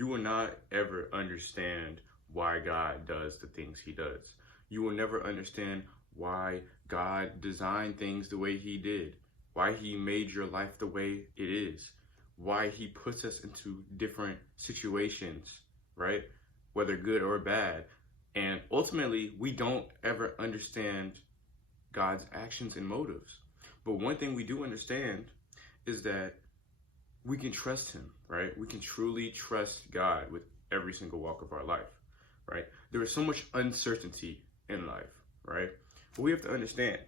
You will not ever understand why God does the things he does. You will never understand why God designed things the way he did, why he made your life the way it is, why he puts us into different situations, right? Whether good or bad. And ultimately, we don't ever understand God's actions and motives. But one thing we do understand is that we can trust him, right? We can truly trust God with every single walk of our life, right? There is so much uncertainty in life, right? But we have to understand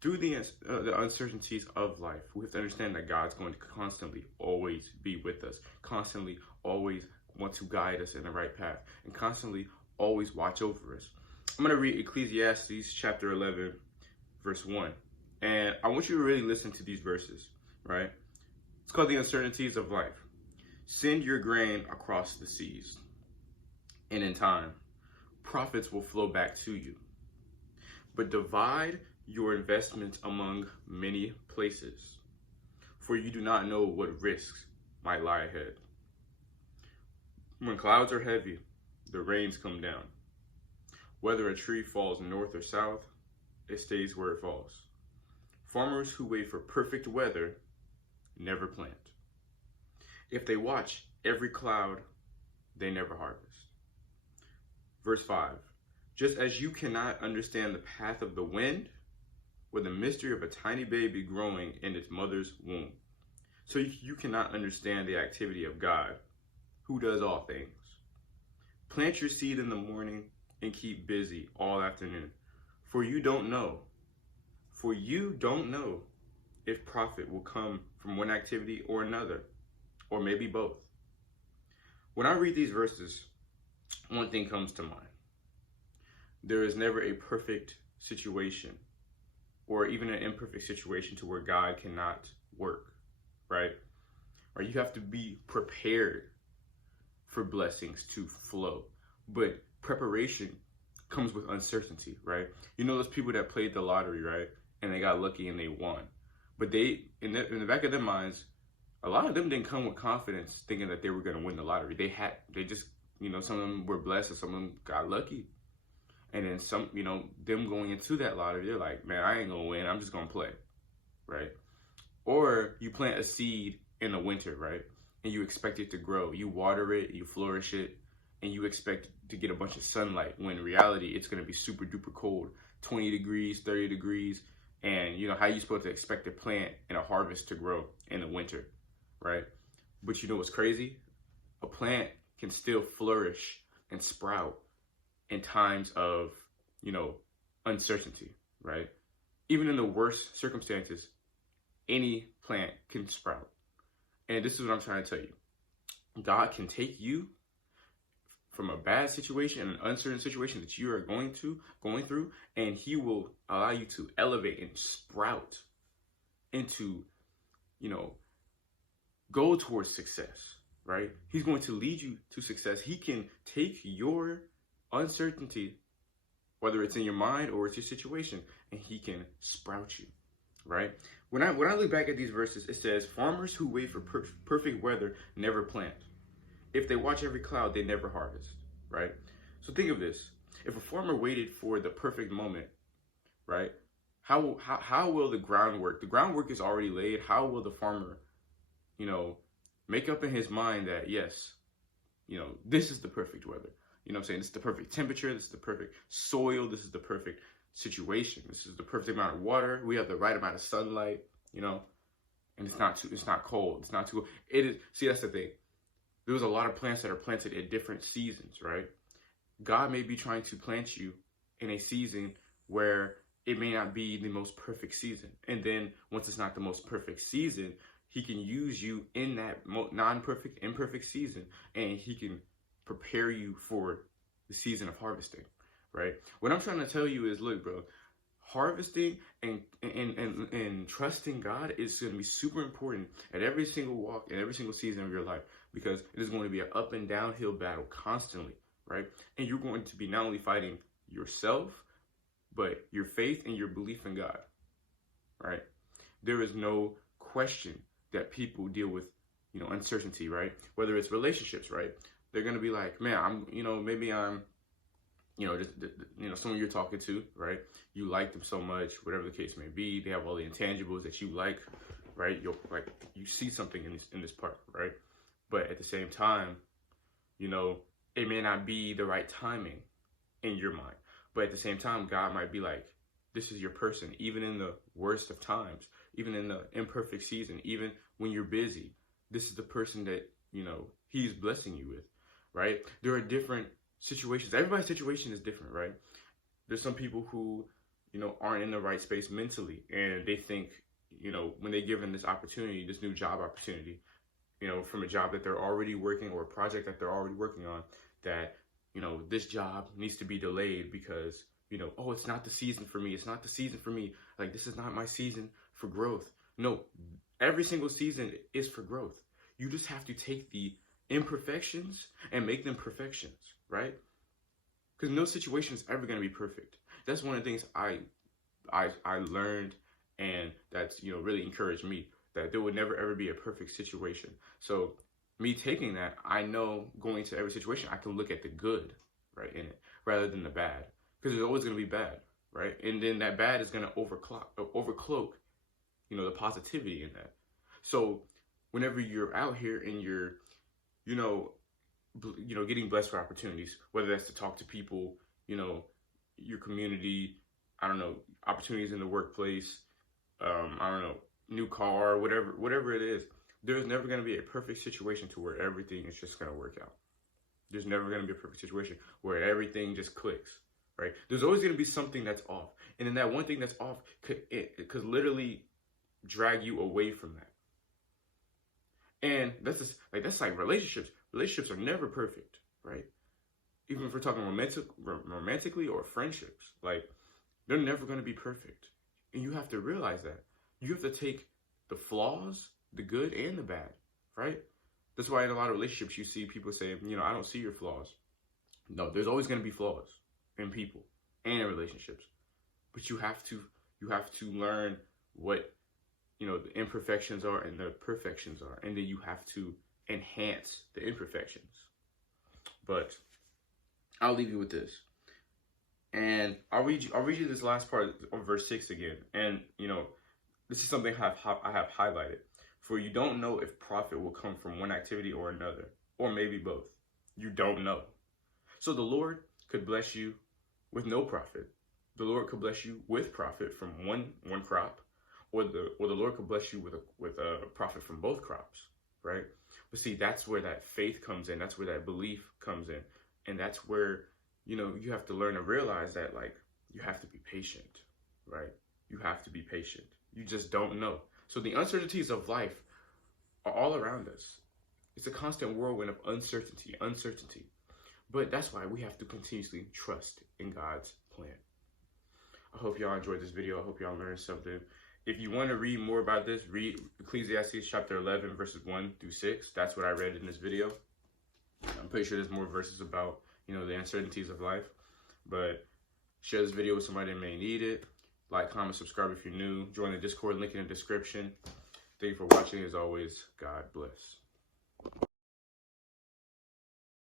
through the uncertainties of life, we have to understand that God's going to constantly always be with us, constantly always want to guide us in the right path, and constantly always watch over us. I'm going to read Ecclesiastes chapter 11, verse 1. And I want you to really listen to these verses, right? It's called the uncertainties of life. Send your grain across the seas, and in time, profits will flow back to you. But divide your investments among many places, for you do not know what risks might lie ahead. When clouds are heavy, the rains come down. Whether a tree falls north or south, it stays where it falls. Farmers who wait for perfect weather never plant. If they watch every cloud, they never harvest. Verse 5, just as you cannot understand the path of the wind or the mystery of a tiny baby growing in its mother's womb, so you cannot understand the activity of God, who does all things. Plant your seed in the morning and keep busy all afternoon, for you don't know if profit will come from one activity or another, or maybe both. When I read these verses, one thing comes to mind. There is never a perfect situation or even an imperfect situation to where God cannot work, right? Or you have to be prepared for blessings to flow. But preparation comes with uncertainty, right? You know those people that played the lottery, right? And they got lucky and they won. But they, in the back of their minds, a lot of them didn't come with confidence thinking that they were going to win the lottery. They just, some of them were blessed and some of them got lucky. And then some, them going into that lottery, they're like, man, I ain't going to win. I'm just going to play, right? Or you plant a seed in the winter, right? And you expect it to grow. You water it, you flourish it, and you expect to get a bunch of sunlight when in reality it's going to be super duper cold, 20 degrees, 30 degrees. And how are you supposed to expect a plant and a harvest to grow in the winter, right? But you know what's crazy? A plant can still flourish and sprout in times of, uncertainty, right? Even in the worst circumstances, any plant can sprout. And this is what I'm trying to tell you. God can take you from a bad situation, an uncertain situation that you are going through, and he will allow you to elevate and sprout into, go towards success, right? He's going to lead you to success. He can take your uncertainty, whether it's in your mind or it's your situation, and he can sprout you, right? When I look back at these verses, it says, farmers who wait for perfect weather never plant. If they watch every cloud, they never harvest, right? So think of this. If a farmer waited for the perfect moment, right? How will the groundwork is already laid. How will the farmer, make up in his mind that, yes, this is the perfect weather. I'm saying? This is the perfect temperature. This is the perfect soil. This is the perfect situation. This is the perfect amount of water. We have the right amount of sunlight, and it's not cold. It's not too, it is, see, that's the thing. There's a lot of plants that are planted at different seasons, right? God may be trying to plant you in a season where it may not be the most perfect season. And then once it's not the most perfect season, he can use you in that imperfect season, and he can prepare you for the season of harvesting, right? What I'm trying to tell you is, look, bro, harvesting and trusting God is going to be super important at every single walk and every single season of your life, because it is going to be an up and downhill battle constantly, right? And you're going to be not only fighting yourself, but your faith and your belief in God, right? There is no question that people deal with uncertainty, right? Whether it's relationships, right? They're going to be like, man, maybe I'm, someone you're talking to, right? You like them so much, whatever the case may be. They have all the intangibles that you like, right? You see something in this part, right? But at the same time, it may not be the right timing in your mind. But at the same time, God might be like, this is your person, even in the worst of times, even in the imperfect season, even when you're busy. This is the person that, he's blessing you with, right? There are different situations. Everybody's situation is different, right? There's some people who, aren't in the right space mentally, and they think, when they're given this opportunity, this new job opportunity, from a job that they're already working or a project that they're already working on, that, this job needs to be delayed because, oh, it's not the season for me. It's not the season for me. Like, this is not my season for growth. No, every single season is for growth. You just have to take the imperfections and make them perfections, right? Because no situation is ever going to be perfect. That's one of the things I learned, and that's, really encouraged me, that there would never ever be a perfect situation. So me taking that, I know going to every situation, I can look at the good, right, in it, rather than the bad. Because there's always going to be bad, right? And then that bad is going to overcloak, the positivity in that. So whenever you're out here and you're, getting blessed for opportunities, whether that's to talk to people, your community, opportunities in the workplace, new car, whatever it is, there's never going to be a perfect situation to where everything is just going to work out. There's never going to be a perfect situation where everything just clicks, right? There's always going to be something that's off. And then that one thing that's off could literally drag you away from that. And that's like relationships. Relationships are never perfect, right? Even if we're talking romantically or friendships, like, they're never going to be perfect. And you have to realize that. You have to take the flaws, the good and the bad, right? That's why in a lot of relationships you see people say, I don't see your flaws. No, there's always going to be flaws in people and in relationships. But you have to learn what, the imperfections are and the perfections are. And then you have to enhance the imperfections. But I'll leave you with this. And I'll read you this last part of verse 6 again. And, this is something I have highlighted. For you don't know if profit will come from one activity or another, or maybe both. You don't know. So the Lord could bless you with no profit. The Lord could bless you with profit from one crop, or the Lord could bless you with a profit from both crops, right? But see, that's where that faith comes in. That's where that belief comes in. And that's where, you have to learn to realize that, like, you have to be patient, right? You have to be patient. You just don't know. So the uncertainties of life are all around us. It's a constant whirlwind of uncertainty. But that's why we have to continuously trust in God's plan. I hope y'all enjoyed this video. I hope y'all learned something. If you want to read more about this, read Ecclesiastes chapter 11, verses 1 through 6. That's what I read in this video. I'm pretty sure there's more verses about, the uncertainties of life. But share this video with somebody that may need it. Like, comment, subscribe if you're new. Join the Discord link in the description. Thank you for watching. As always, God bless.